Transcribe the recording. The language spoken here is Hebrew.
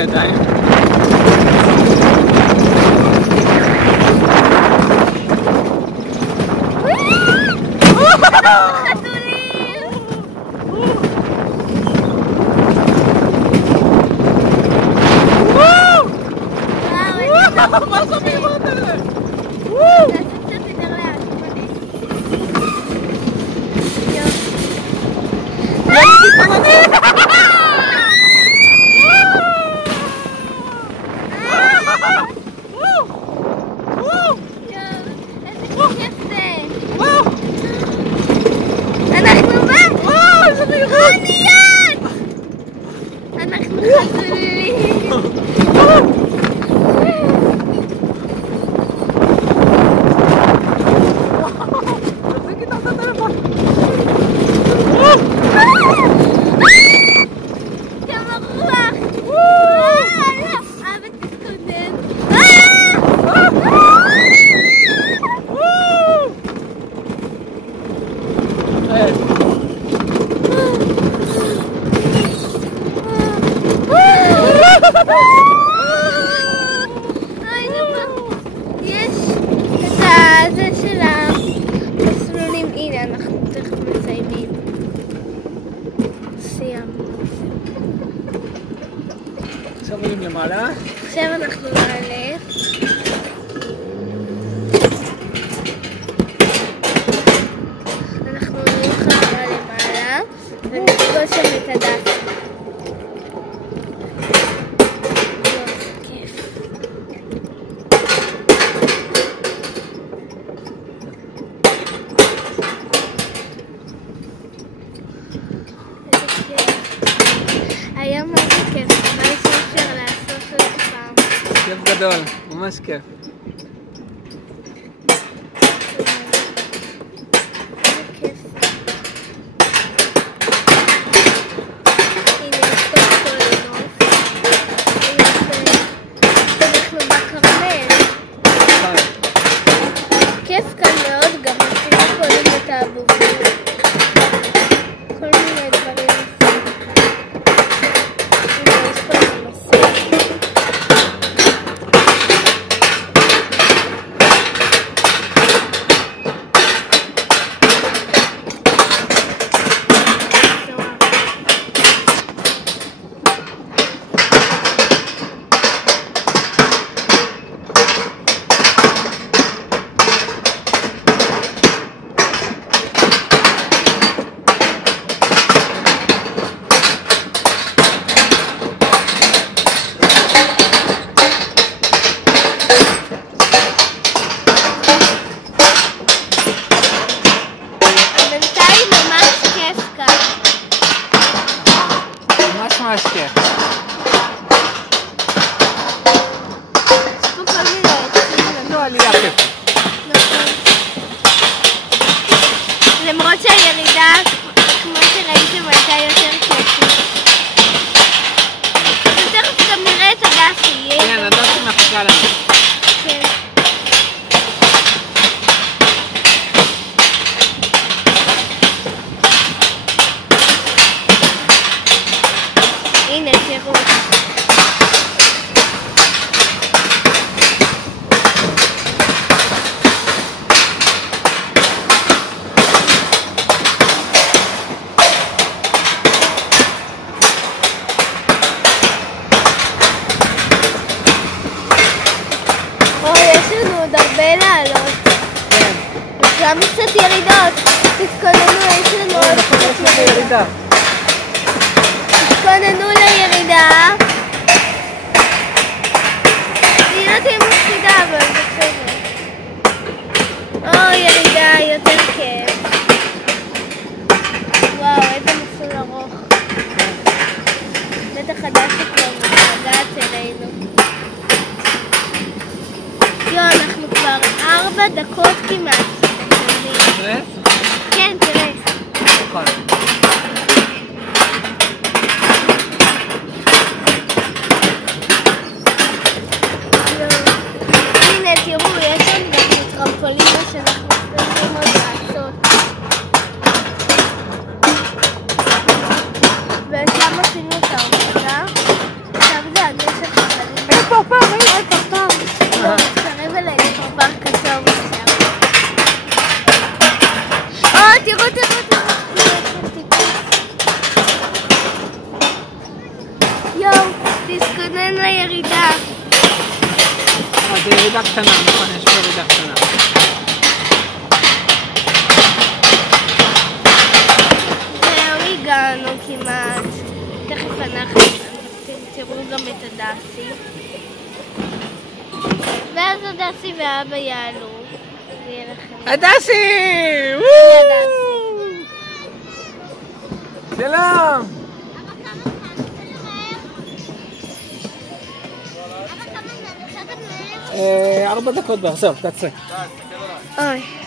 הידיים. מה זה המהירות האלה? יש את הזה של המסלולים, הנה אנחנו תכף מסיימים. סיימנו. עכשיו עולים למעלה. עכשיו אנחנו נעלה. אנחנו עולים חזרה למעלה ונפגוש שם את הדף. היה ממש כיף, מה שאפשר לעשות עוד פעם. כיף גדול, ממש כיף. הנה, יש פה כל הנוף. אנחנו בכרמל. כיף כאן מאוד, גם עשינו קודם את האבובים. כל מיני דברים. ממש כיף. יש פה כל מיני עצים. לא עלייה כיף. למרות שהירידה, כמו שראיתם, הייתה יותר כיפית. ותכף גם נראה את הדף יהיה. כן, הדף שמחכה לנו. כן. הנה, תראו. יש לנו עוד הרבה לעלות. כן. גם קצת ירידות. תתכוננו, יש לנו עוד קצת ירידה. תתכוננו לירידה. היא לא תהיה מפחידה, אבל בסדר. או, ירידה יותר כיף. וואו, איזה מסלול ארוך. בטח הדף כבר מתגעת אלינו. אנחנו כבר 4 דקות כמעט. תראה? כן, תראה. נכון. הנה, תראו, יש לנו גם טרמפולינה שאנחנו קטנה, נכון, יש פה ירידה קטנה. זהו, הגענו כמעט. תכף אנחנו תראו גם את הדסי. ואז הדסי ואבא יעלו. ויהיה לכם. הדסי! שלום! אבא, 4 דקות בערך, זהו, תעצרי. אוי.